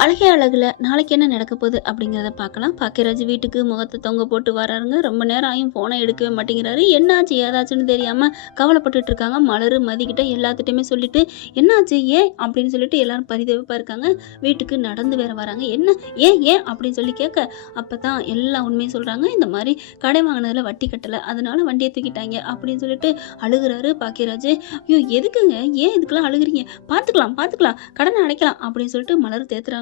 அழகே அழகுல நாளைக்கு என்ன நடக்க போகுது அப்படிங்கிறத பார்க்கலாம். பாக்கியராஜ் வீட்டுக்கு முகத்தை தொங்க போட்டு வராருங்க. ரொம்ப நேரம் ஆயும் ஃபோனை எடுக்கவே மாட்டேங்கிறாரு. என்னாச்சு ஏதாச்சுன்னு தெரியாம கவலைப்பட்டுட்டு இருக்காங்க. மலரு மதிக்கிட்ட எல்லாத்துட்டையுமே சொல்லிட்டு என்னாச்சு ஏன் அப்படின்னு சொல்லிட்டு எல்லாரும் பரிதவிப்பா இருக்காங்க. வீட்டுக்கு நடந்து வேற வராங்க. என்ன ஏன் ஏன் அப்படின்னு சொல்லி கேட்க அப்பதான் எல்லா உண்மையும் சொல்றாங்க. இந்த மாதிரி கடை வாங்கினதுல வட்டி கட்டலை, அதனால வண்டியை தூக்கிட்டாங்க அப்படின்னு சொல்லிட்டு அழுகுறாரு பாக்கியராஜ். ஐயோ எதுக்குங்க, ஏன் இதுக்கெல்லாம் அழுகுறீங்க, பார்த்துக்கலாம் பார்த்துக்கலாம் கடனை அடைக்கலாம் அப்படின்னு சொல்லிட்டு மலர் தேத்துறாங்க.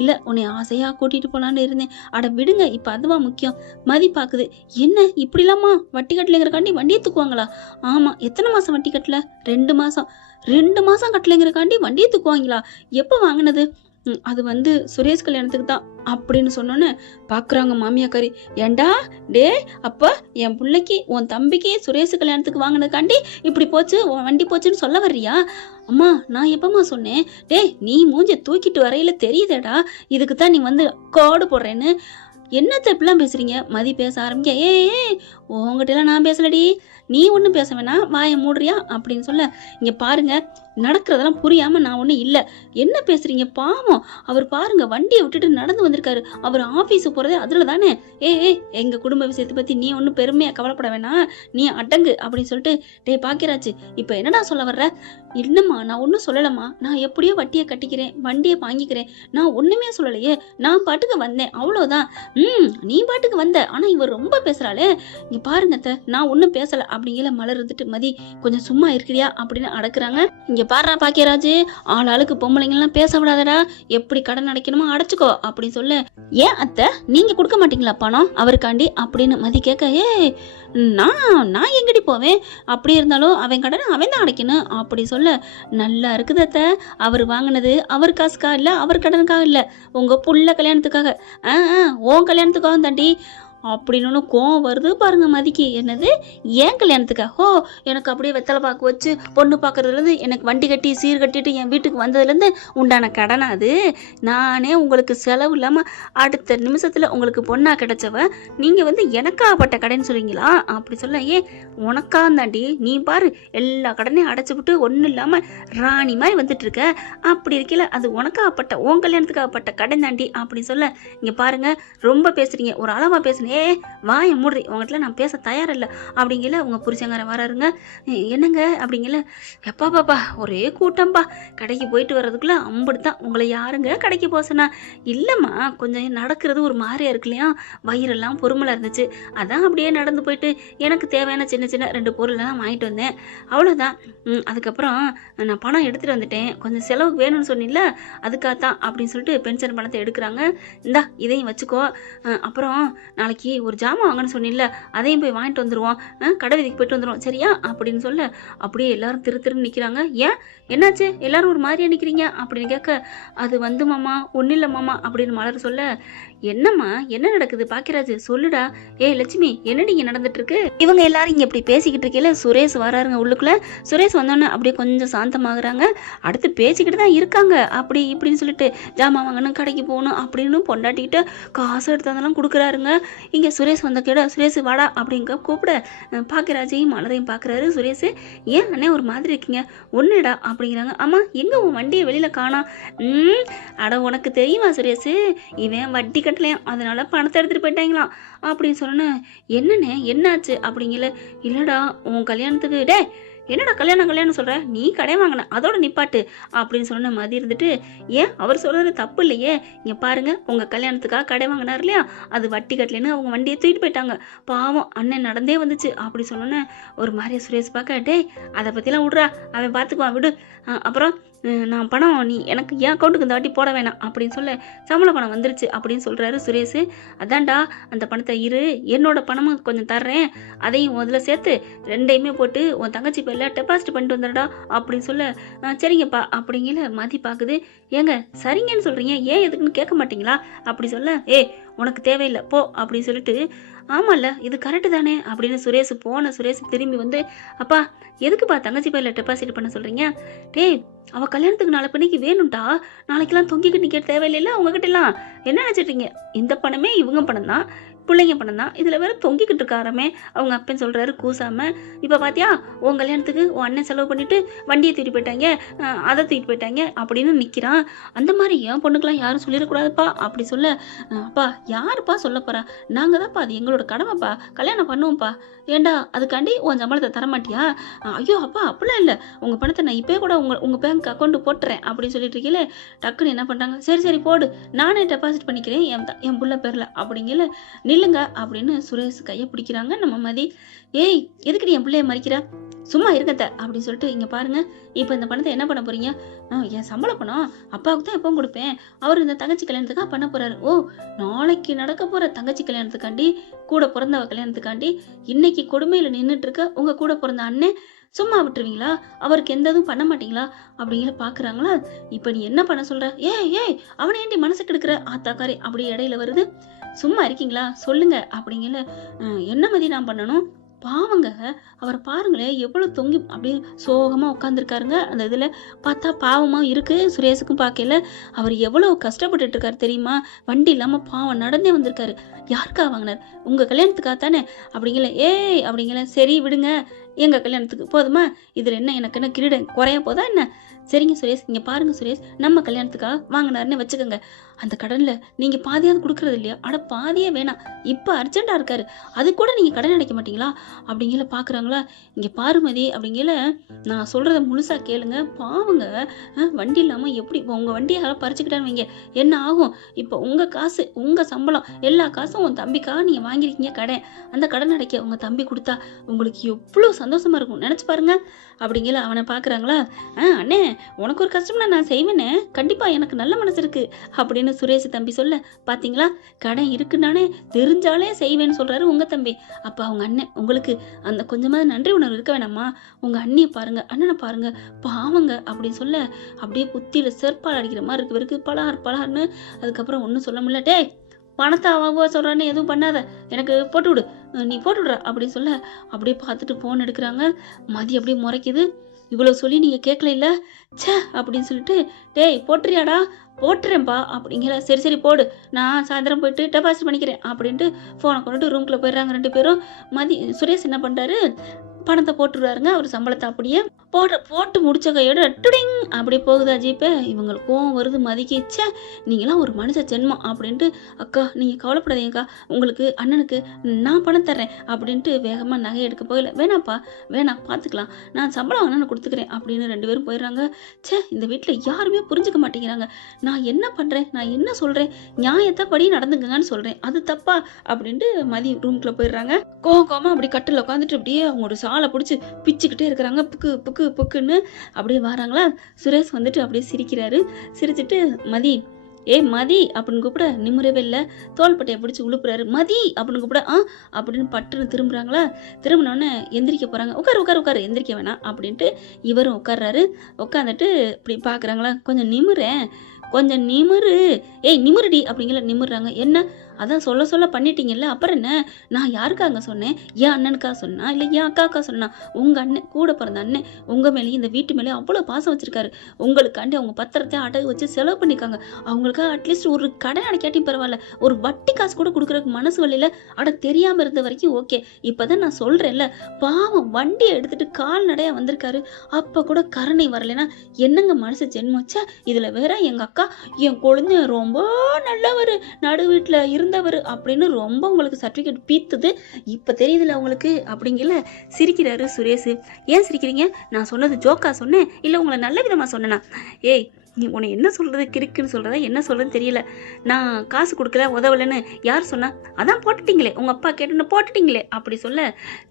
இல்ல உன்னை ஆசையா கூட்டிட்டு போலான்னு இருந்தேன், அட விடுங்க இப்ப அதுவா முக்கியம். மதி பாக்குது, என்ன இப்படிலாமா வட்டி கட்டலைங்கிறக்காண்டி வண்டியை தூக்குவாங்களா? ஆமா, எத்தனை மாசம் வட்டி கட்டல? 2 மாசம். 2 மாசம் கட்டலைங்கிறக்காண்டி வண்டியை தூக்குவாங்களா? எப்ப வாங்கினது? அது வந்து சுரேஷ் கல்யாணத்துக்கு தான் அப்படின்னு சொன்னோன்னு பாக்குறாங்க மாமியாக்காரி. ஏண்டா டே, அப்ப என் பிள்ளைக்கு உன் தம்பிக்கு சுரேஷ் கல்யாணத்துக்கு வாங்கினதுக்காண்டி இப்படி போச்சு உன் வண்டி போச்சுன்னு சொல்ல வர்றியா? அம்மா நான் எப்பமா சொன்னேன்? டே நீ மூஞ்ச தூக்கிட்டு வரையில தெரியுதேடா இதுக்கு தான் நீ வந்து கோடு போடுறேன்னு. என்னத்த இப்படிலாம் பேசுறீங்க? மதி பேச ஆரம்பிக்க, ஏ உங்ககிட்ட நான் பேசலடி, நீ ஒன்றும் பேச வேணாம், வாயை மூடுறியா அப்படின்னு சொல்ல, இங்க பாருங்க நடக்கிறதெல்லாம் புரியாம நான் ஒன்றும் இல்லை, என்ன பேசுறீங்க? பாவம் அவர் பாருங்க வண்டியை விட்டுட்டு நடந்து வந்திருக்காரு, அவர் ஆஃபீஸுக்கு போறதே அதில் தானே. எங்க குடும்ப விஷயத்தை பத்தி நீ ஒன்றும் பெருமையா கவலைப்பட வேணாம், நீ அடங்கு அப்படின்னு சொல்லிட்டு. டே பாக்கியராஜ் இப்ப என்னடா சொல்ல வர்ற? இல்லம்மா நான் ஒன்றும் சொல்லலம்மா, நான் எப்படியோ வட்டியை கட்டிக்கிறேன், வண்டியை வாங்கிக்கிறேன், நான் ஒண்ணுமே சொல்லலையே, நான் பாட்டுக்கு வந்தேன் அவ்வளோதான். நீ பாட்டுக்கு வந்த, ஆனா இவர் ரொம்ப பேசுறாளே. இங்க பாருங்க நான் ஒன்றும் பேசல அப்படிங்கிற மலர் இருந்துட்டு, மதி கொஞ்சம் சும்மா இருக்கிறியா அப்படின்னு அடக்குறாங்க. இங்க பாடுறா பாக்கியராஜ், ஆளுக்கு பொம்பளைங்கெல்லாம் பேச விடாதடா, எப்படி கடன் அடைக்கணுமோ அடைச்சுக்கோ அப்படின்னு சொல்ல. ஏன் அத்தை நீங்க கொடுக்க மாட்டீங்களா பணம் அவருக்காண்டி அப்படின்னு மதி கேட்க, நான் எங்கடி போவேன், அப்படி இருந்தாலும் அவன் கடனை அவன் தான் அடைக்கணும் அப்படி சொல்ல. நல்லா இருக்குது அத்தை, அவர் வாங்கினது அவர் காசுக்காக இல்லை, அவர் கடனுக்காக இல்லை, உங்க புள்ள கல்யாணத்துக்காக. உன் கல்யாணத்துக்காக தாண்டி அப்படின்னு கோவம் வருது பாருங்க மதிக்கு. என்னது ஏன் கல்யாணத்துக்கா? எனக்கு அப்படியே வெத்தலை பாக்கு வச்சு பொண்ணு பார்க்கறதுலேருந்து எனக்கு வண்டி கட்டி சீர் கட்டிட்டு என் வீட்டுக்கு வந்ததுலேருந்து உண்டான கடனை அது. நானே உங்களுக்கு செலவு இல்லாமல் அடுத்த நிமிஷத்தில் உங்களுக்கு பொண்ணாக கிடைச்சவ, நீங்கள் வந்து எனக்காகப்பட்ட கடைன்னு சொல்லுவீங்களா அப்படி சொல்ல. உனக்காக தாண்டி, நீ பாரு எல்லா கடனையும் அடைச்சி விட்டு ஒன்றும் இல்லாமல் ராணி மாதிரி வந்துட்டு இருக்க, அப்படி இருக்கல அது உனக்காகப்பட்ட உன் கல்யாணத்துக்காகப்பட்ட கடன் தாண்டி அப்படி சொல்ல. இங்கே பாருங்க ரொம்ப பேசுறீங்க, ஒரு அளவாக பேசுனே, வாயை மூடுறி, உங்ககிட்ட நான் பேச தயாரில்லை அப்படிங்கல. உங்க புருஷங்கார வராருங்க. என்னங்க அப்படிங்கல. எப்பா பாப்பா ஒரே கூட்டம்பா, கடைக்கு போயிட்டு வர்றதுக்குள்ள அம்படுத்தான், உங்களை யாருங்க கடைக்கு போசனா? இல்லம்மா கொஞ்சம் நடக்கிறது ஒரு மாதிரியா இருக்கு இல்லையா, வயிறெல்லாம் பொறுமலா இருந்துச்சு, அதான் அப்படியே நடந்து போயிட்டு எனக்கு தேவையான சின்ன சின்ன 2 பொருள் தான் வாங்கிட்டு வந்தேன், அவ்வளோதான். அதுக்கப்புறம் நான் பணம் எடுத்துட்டு வந்துட்டேன், கொஞ்சம் செலவுக்கு வேணும்னு சொன்னில்ல அதுக்காகத்தான் அப்படின்னு சொல்லிட்டு பென்ஷன் பணத்தை எடுக்கிறாங்க. இந்தா இதையும் வச்சுக்கோ, அப்புறம் நாளைக்கு ஒரு ஜாமான் வாங்கன்னு சொன்னில்ல அதையும் போய் வாங்கிட்டு வந்துருவோம், கடை வீதிக்கு போயிட்டு வந்துருவோம் சரியா அப்படின்னு சொல்ல. அப்படியே எல்லாரும் திரு நிற்கிறாங்க. ஏன் என்னாச்சு எல்லாரும் ஒரு மாதிரியா நிற்கிறீங்க அப்படின்னு கேட்க, அது வந்து மாமா ஒன்றும் இல்லை மாமா அப்படின்னு மலர் சொல்ல. என்னம்மா என்ன நடக்குது பாக்கியராஜ் சொல்லுடா. லட்சுமி என்னடி இங்கே நடந்துட்டு இருக்கு? இவங்க எல்லாரும் இங்கே இப்படி பேசிக்கிட்டு இருக்கல சுரேஷ் வராருங்க உள்ளுக்குள்ள. சுரேஷ் வந்தோன்னே அப்படியே கொஞ்சம் சாந்தமாகறாங்க. அடுத்து பேசிக்கிட்டு தான் இருக்காங்க அப்படி இப்படின்னு சொல்லிட்டு ஜாமான் வாங்கணும் கடைக்கு போகணும் அப்படின்னு பொண்டாட்டிக்கிட்ட காசு எடுத்ததெல்லாம் கொடுக்குறாருங்க. இங்கே சுரேஷ் வந்த கேட, சுரேஷ் வாடா அப்படிங்க கூப்பிட பாக்கியராஜையும் மலரையும் பார்க்குறாரு சுரேஷ். ஏன் அண்ணே ஒரு மாதிரி இருக்கீங்க? ஒன்றுடா அப்படிங்கிறாங்க. ஆமா எங்கே உன் வண்டியை வெளியில் காணோம்? அட உனக்கு தெரியுமா சுரேஷ், இவன் வட்டி கட்டலையாம், அதனால பணத்தை எடுத்துகிட்டு போயிட்டாங்களாம் அப்படின்னு சொன்னேன். என்னண்ணே என்னாச்சு அப்படிங்கல. இல்லைடா உன் கல்யாணத்துக்கு, டே என்னடா கல்யாணம் சொல்ற, நீ கடை வாங்கின அதோட நிப்பாட்டு அப்படின்னு சொன்ன மாதிரி இருந்துட்டு. ஏன் அவர் சொல்றது தப்பு இல்லையே, இங்க பாருங்க உங்க கல்யாணத்துக்காக கடை வாங்கினார் இல்லையா, அது வட்டி கட்டலன்னு அவங்க வண்டியை தூக்கிட்டு போயிட்டாங்க, பாவம் அண்ணன் நடந்தே வந்துச்சு அப்படி சொன்னோன்னே ஒரு மாதிரியா சுரேஷ் பார்க்க. டே அதை பத்திலாம் விடுறா, அவன் பார்த்துக்குவான் விடு, அப்புறம் நான் பணம் நீ எனக்கு என் அக்கௌண்ட்டுக்கு இந்த வாட்டி போட வேணாம் அப்படின்னு சொல்ல. சம்பள பணம் வந்துருச்சு அப்படின்னு சொல்றாரு சுரேஷ். அதான்டா அந்த பணத்தை இரு, என்னோட பணமும் கொஞ்சம் தர்றேன், அதையும் முதல்ல சேர்த்து 2யுமே போட்டு உன் தங்கச்சி பேர்ல டெபாசிட் பண்ணிட்டு வந்துடா அப்படின்னு சொல்ல. சரிங்கப்பா அப்படிங்கல. மதி பாக்குது. ஏங்க சரிங்கன்னு சொல்றீங்க, ஏன் எதுக்குன்னு கேட்க மாட்டீங்களா அப்படி சொல்ல. உனக்கு தேவையில்லை போ அப்படின்னு சொல்லிட்டு. ஆமாம்ல இது கரெக்டு தானே அப்படின்னு சுரேஷ் திரும்பி வந்து, அப்பா எதுக்குப்பா தங்கச்சி பேரில் டெபாசிட் பண்ண சொல்கிறீங்க? அவள் கல்யாணத்துக்கு நாளை பண்ணிக்கு வேணும்டா, நாளைக்கெல்லாம் தொங்கிக்கிட்டு நிற்க தேவையில்லைல்ல உங்ககிட்டலாம், என்ன நினச்சிட்றீங்க? இந்த பணமே இவங்க பணம் தான், பிள்ளைங்க பணம் தான், இதில் வேற தொங்கிக்கிட்டு இருக்காரமே அவங்க அப்பன்னு சொல்கிறாரு கூசாம. இப்போ பார்த்தியா உன் கல்யாணத்துக்கு உன் அண்ணன் செலவு பண்ணிவிட்டு வண்டியை தூக்கிட்டு போயிட்டாங்க, அதை தூக்கிட்டு போயிட்டாங்க அப்படின்னு நிற்கிறான். அந்த மாதிரி என் பொண்ணுக்கெல்லாம் யாரும் சொல்லிடக்கூடாதுப்பா அப்படி சொல்ல, அப்பா யாருப்பா சொல்ல போறா, நாங்கள் தான்ப்பா, அது எங்களோட கடமைப்பா, கல்யாணம் பண்ணுவோம்ப்பா. ஏண்டா அதுக்காண்டி உன் சம்பளத்தை தரமாட்டியா? ஐயோ அப்பா அப்படிலாம் இல்லை, உங்கள் பணத்தை நான் இப்போயே கூட உங்கள் பேங்க் அக்கௌண்ட் போட்டுறேன் அப்படின்னு சொல்லிட்டு இருக்கீங்களே. டக்குன்னு என்ன பண்ணுறாங்க, சரி சரி போடு, நானே டெபாசிட் பண்ணிக்கிறேன் என் புள்ள பேரில் அப்படிங்கல. நில்லுங்க அப்படின்னு சுரேஷ் கையை பிடிக்கிறாங்க நம்ம மதி. ஏய் எதுக்குடி என் பிள்ளைய மறிக்கிற, சும்மா இருக்கத்த அப்படின்னு சொல்லிட்டு, இங்கே பாருங்க இப்போ இந்த பணத்தை என்ன பண்ண போறீங்க? என் சம்பள பணம் அப்பாவுக்கு தான் எப்பவும் கொடுப்பேன், அவர் இந்த தங்கச்சி கல்யாணத்துக்காக பண்ண போறாரு. ஓ, நாளைக்கு நடக்க போற தங்கச்சி கல்யாணத்துக்காண்டி, கூட பிறந்தவ கல்யாணத்துக்காண்டி இன்னைக்கு கொடுமையில நின்றுட்டு இருக்க உங்க கூட பிறந்த அண்ணன் சும்மா விட்டுருவீங்களா? அவருக்கு எந்த இதுவும் பண்ண மாட்டீங்களா அப்படிங்கிற பாக்குறாங்களா. இப்ப நீ என்ன பண்ண சொல்ற? ஏய் அவனை ஏண்டி மனசு கெடுக்கிற ஆத்தாக்காரி அப்படி இடையில வருது. சும்மா இருக்கீங்களா சொல்லுங்க அப்படிங்கல. என்ன மதி நான் பண்ணணும்? பாவங்க, அவரை பாருங்களேன் எவ்வளவு தொங்கி அப்படியே சோகமா உட்காந்துருக்காருங்க. அந்த இதுல பார்த்தா பாவமா இருக்கு சுரேஷுக்கும் பார்க்கல. அவர் எவ்வளவு கஷ்டப்பட்டுட்டு இருக்காரு தெரியுமா? வண்டி இல்லாம பாவம் நடந்தே வந்திருக்காரு. யாருக்கா வாங்கினார்? உங்க கல்யாணத்துக்காக தானே அப்படிங்கல. ஏய் அப்படிங்கல. சரி விடுங்க, எங்க கல்யாணத்துக்கு போதுமா? இதுல என்ன எனக்கு என்ன கிரீட குறைய போதா என்ன? சரிங்க சுரேஷ், இங்க பாருங்க சுரேஷ், நம்ம கல்யாணத்துக்காக வாங்கினாருன்னு வச்சுக்கோங்க, அந்த கடன்ல நீங்க பாதியாவது கொடுக்கறது இல்லையா? அட பாதியே வேணாம், இப்ப அர்ஜென்டா இருக்காரு, அது கூட நீங்க கடன் அடைக்க மாட்டீங்களா அப்படிங்கல பாக்குறாங்களா. இங்க பாருமதி அப்படிங்கல, நான் சொல்றத முழுசா கேளுங்க. பாவங்க, வண்டி இல்லாம எப்படி உங்க வண்டியை யாரும் பறிச்சுக்கிட்டான்னு வைங்க, என்ன ஆகும்? இப்ப உங்க காசு, உங்க சம்பளம், எல்லா காசும் உன் தம்பிக்காக நீங்க வாங்கிருக்கீங்க கடன். அந்த கடன் அடைக்க உங்க தம்பி கொடுத்தா உங்களுக்கு எவ்வளவு சந்தோஷமா இருக்கும் நினைச்சு பாருங்க அப்படிங்கல. அவனை பாக்குறாங்களா. அண்ணே உனக்கு ஒரு கஷ்டம்னா நான் செய்வேனே, கண்டிப்பா எனக்கு நல்ல மனசு இருக்கு அப்படின்னு சுரேஷ் தம்பி சொல்ல, பாத்தீங்களா கடன் இருக்குன்னானே தெரிஞ்சாலே செய்வேன்னு சொல்றாரு உங்க தம்பி. அப்ப அவங்க அண்ணன் உங்களுக்கு அந்த கொஞ்சமாவது நன்றி உணர்வு இருக்க வேணாமா? உங்க அண்ணியை பாருங்க, அண்ணனை பாருங்க, பாவங்க அப்படின்னு சொல்ல, அப்படியே புத்தியில செருப்பால் அடிக்கிற மாதிரி இருக்கு பலார்னு. அதுக்கப்புறம் ஒன்றும் சொல்ல முடியல. டே பணத்தை அவ சொல்றான்னு எதுவும் பண்ணாத, எனக்கு போட்டு விடு, நீ போட்டு விடுற அப்படின்னு சொல்ல, அப்படியே பார்த்துட்டு போன் எடுக்கிறாங்க. மதி அப்படியே முறைக்குது. இவ்வளவு சொல்லி நீங்க கேட்கல இல்ல சே அப்படின்னு சொல்லிட்டு, டேய் போட்டுறியாடா? போட்டுறேன்ப்பா அப்படிங்கிற. சரி சரி போடு, நான் சாயந்தரம் போயிட்டு டெபாசிட் பண்ணிக்கிறேன் அப்படின்ட்டு போனை கொண்டுட்டு ரூம்குள்ள போயிடுறாங்க ரெண்டு பேரும். சுரேஷ் என்ன பண்றாரு, பணத்தை போட்டுருவாருங்க. அவர் சம்பளத்தை அப்படியே போட்டு முடிச்ச கையோட டுடிங் அப்படி போகுதா ஜீப்பே. இவங்களுக்கு கோவம் வருது மதிக்கிச்சே, நீங்களாம் ஒரு மனுஷ ஜென்மம் அப்படின்ட்டு. அக்கா நீங்கள் கவலைப்படாதீங்கக்கா, உங்களுக்கு அண்ணனுக்கு நான் பணம் தர்றேன் அப்படின்ட்டு வேகமாக நகை எடுக்க போகல. வேணாப்பா வேணாம் பார்த்துக்கலாம், நான் சம்பளம் அண்ணனை கொடுத்துக்கிறேன் அப்படின்னு ரெண்டு பேரும் போயிடுறாங்க. சே இந்த வீட்டில் யாருமே புரிஞ்சுக்க மாட்டேங்கிறாங்க. நான் என்ன பண்ணுறேன், நான் என்ன சொல்கிறேன், நியாயத்தை படி நடந்துங்கன்னு சொல்கிறேன், அது தப்பா அப்படின்ட்டு மதி ரூம்குள்ளே போயிடுறாங்க. கோவமா அப்படி கட்டில் உட்காந்துட்டு அப்படியே அவங்களோட சாலை பிடிச்சி பிச்சுக்கிட்டே இருக்கிறாங்க. புக்குன்னு அப்படியே வராங்களா. சுரேஷ் வந்துட்டு அப்படியே சிரிக்கிறாரு. சிரிச்சுட்டு மதி மதி அப்படின்னு கூப்பிட நிமிரவே இல்லை. தோள்பட்டையை பிடிச்சி உழுப்புறாரு. மதி அப்படின்னு கூப்பிட அப்படின்னு பட்டுன்னு திரும்புறாங்களா. திரும்பினோடனே எந்திரிக்க போறாங்க. உட்காரு எந்திரிக்க வேணாம் அப்படின்ட்டு இவரும் உட்கார்றாரு. உட்காந்துட்டு இப்படி பாக்குறாங்களா. கொஞ்சம் நிமிரு நிமிருடி அப்படிங்கிற. நிமிடுறாங்க. என்ன அதான் சொல்ல பண்ணிட்டீங்கல்ல, அப்புறம் என்ன? நான் யாருக்காக சொன்னேன்? என் அண்ணனுக்காக சொன்னா இல்லை என் அக்காக்கா சொன்னா? உங்க அண்ணன், கூட பிறந்த அண்ணன் உங்க மேலேயும் இந்த வீட்டு மேலேயும் அவ்வளோ பாசம் வச்சிருக்காரு. உங்களுக்காண்டி அவங்க பத்திரத்தை அடகு வச்சு செலவு பண்ணிக்காங்க. அவங்களுக்காக அட்லீஸ்ட் ஒரு கடன் அடைக்காட்டி பரவாயில்ல, ஒரு வட்டி காசு கூட கொடுக்குறதுக்கு மனசு வழியில தெரியாம இருந்த வரைக்கும் ஓகே. இப்பதான் நான் சொல்றேன்ல, பாவம் வண்டியை எடுத்துட்டு கால்நடையா வந்திருக்காரு, அப்ப கூட கருணை வரலைன்னா என்னங்க மனசு ஜென்மச்சா. இதுல வேற எங்க அக்கா என் குழந்தை ரொம்ப நல்லவர், நடு வீட்டுல இருந்தவர் அப்படின்னு ரொம்ப உங்களுக்கு சர்டிபிகேட் பீத்துது இப்ப தெரியுதுல உங்களுக்கு அப்படிங்கல. சிரிக்கிறாரு சுரேஷ். ஏன் சிரிக்கிறீங்க? நான் சொன்னது ஜோக்கா சொன்னேன் இல்ல உங்களை நல்ல விதமா சொன்னேனா? நீ உன்னை என்ன சொல்றது, கிறுக்குன்னு சொல்றதா என்ன சொல்றதுன்னு தெரியல. நான் காசு கொடுக்கல உதவலைன்னு யார் சொன்னா? அதான் போட்டுட்டீங்களே, உங்க அப்பா கேட்டுன்னு போட்டுட்டீங்களே அப்படி சொல்ல.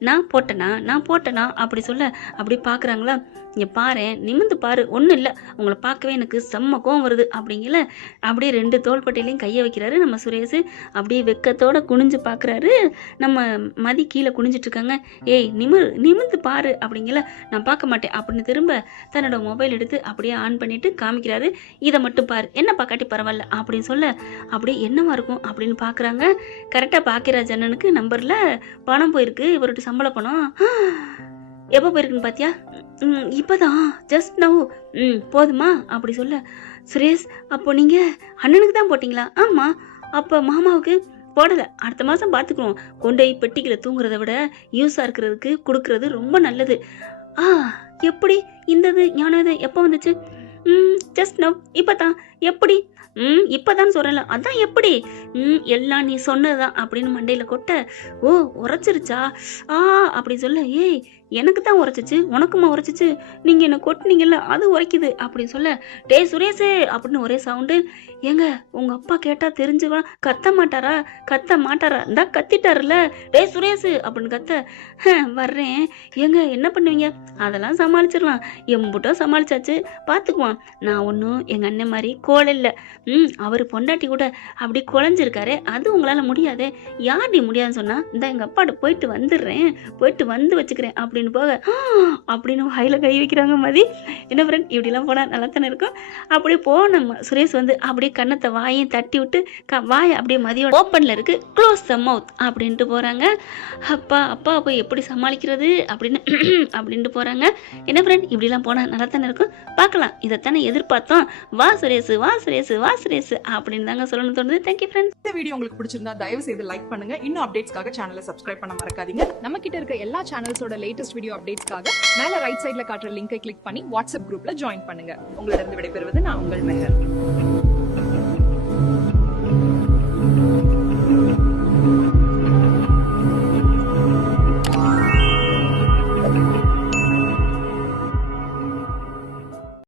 நான் போட்டேனா அப்படி சொல்ல. அப்படி பாக்குறாங்களா. இங்க பாரு, நிமிந்து பாரு, ஒன்றும் இல்லை, உங்களை பார்க்கவே எனக்கு செம்ம கோவம் வருது அப்படிங்கல. அப்படியே ரெண்டு தோள்பட்டையிலையும் கையை வைக்கிறாரு நம்ம சுரேஷ். அப்படியே வெக்கத்தோட குனிஞ்சு பார்க்குறாரு. நம்ம மதி கீழே குனிஞ்சிட்டு இருக்காங்க. நிமிந்து பாரு அப்படிங்கல. நான் பார்க்க மாட்டேன் அப்படின்னு திரும்ப தன்னோட மொபைல் எடுத்து அப்படியே ஆன் பண்ணிட்டு காமிக்கிறாரு. இதை மட்டும் பாரு, என்னப்பா காட்டி பரவாயில்ல அப்படின்னு சொல்ல. அப்படியே என்னவா இருக்கும் அப்படின்னு பார்க்குறாங்க. கரெக்டாக பாக்கியராஜ் அண்ணனுக்கு நம்பரில் பணம் போயிருக்கு, இவர்கிட்ட சம்பள பணம். எப்போ போயிருக்குன்னு பார்த்தியா? இப்போதான், ஜஸ்ட் நவ். போதுமா அப்படி சொல்ல. சுரேஷ், அப்போ நீங்கள் அண்ணனுக்கு தான் போட்டிங்களா? ஆமாம். அப்போ மாமாவுக்கு போடலை, அடுத்த மாதம் பார்த்துக்குறோம். கொண்டு போய் பெட்டிகளை தூங்குறத விட யூஸாக இருக்கிறதுக்கு கொடுக்கறது ரொம்ப நல்லது. எப்படி இந்த ஞானம் எப்போ வந்துச்சு? ஜஸ்ட் நவ் இப்பதான். எப்படி? இப்பதான் சொல்றேன்ல, அதான் எப்படி? எல்லாம் நீ சொன்னதுதான் அப்படின்னு மண்டையில கொட்ட, ஓ உரைச்சிருச்சா? ஆ அப்படி சொல்ல, ஏய் எனக்கு தான் உரைச்சிச்சு, உனக்குமா உரைச்சிச்சு? நீங்க என்ன கொட்டுனீங்கல்ல அது உரைக்குது அப்படி சொல்ல, டேய் சுரேஷு அப்படின்னு ஒரே சவுண்டு. ஏங்க உங்க அப்பா கேட்டா தெரிஞ்சுவா கத்த மாட்டாரா? கத்த மாட்டாரா? இந்தா கத்திட்டாருல, டேய் சுரேஷு அப்படின்னு கத்த, வர்றேன். ஏங்க என்ன பண்ணுவீங்க? அதெல்லாம் சமாளிச்சிடலாம், எம்புட்டோ சமாளிச்சாச்சு, பார்த்துக்குவான். நான் ஒன்றும் எங்கள் அண்ணன் மாதிரி கோல் இல்லை. அவர் பொண்டாட்டி கூட அப்படி குழஞ்சிருக்காரு, அது உங்களால் முடியாதே. யார்டி முடியாதுன்னு சொன்னா? இந்த எங்கள் அப்பாட்ட போயிட்டு வந்துடுறேன், போயிட்டு வந்து வச்சுக்கிறேன் அப்படின்னு போக, அப்படின்னு வாயில கை வைக்கிறாங்க மதி. என்ன ஃப்ரெண்ட் இப்படிலாம் போனால் நல்லா தானே இருக்கும். அப்படியே போன சுரேஷ் வந்து அப்படியே கண்ணத்தை வாயையும் தட்டி விட்டு வாயை அப்படியே மதியோட ஓப்பனில் இருக்கு, க்ளோஸ் த மவுத் அப்படின்ட்டு போகிறாங்க. அப்பா அப்பா போய் எப்படி சமாளிக்கிறது அப்படின்னு அப்படின்ட்டு போகிறாங்க. என்ன ஃப்ரெண்ட் இப்படிலாம் போனால் நல்லா தானே இருக்கும். பார்க்கலாம், இதைத்தானே எதிர்பார்த்தோம். வா சுரேஷ் வா சுரேஷ் வா சுரேஷ் அப்படின்னு தாங்க சொல்லணும்னு தோணுது. Thank you friends. இந்த வீடியோ உங்களுக்கு பிடிச்சிருந்தா தயவு செய்து லைக் பண்ணுங்க. இன்னும் அப்டேட்ஸ்க்காக சேனலை சப்ஸ்கிரைப் பண்ண மறக்காதீங்க. நம்ம கிட்ட இருக்க எல்லா சேனல்ஸோட லேட்டஸ்ட் வீடியோ அப்டேட்ஸ்க்காக மேல ரைட் சைடுல காட்டுற லிங்கை கிளிக் பண்ணி வாட்ஸ்அப் குரூப்ல ஜாயின் பண்ணுங்க. உங்களிடம் விடைபெறுவது நான் உங்கள் மெஹர்.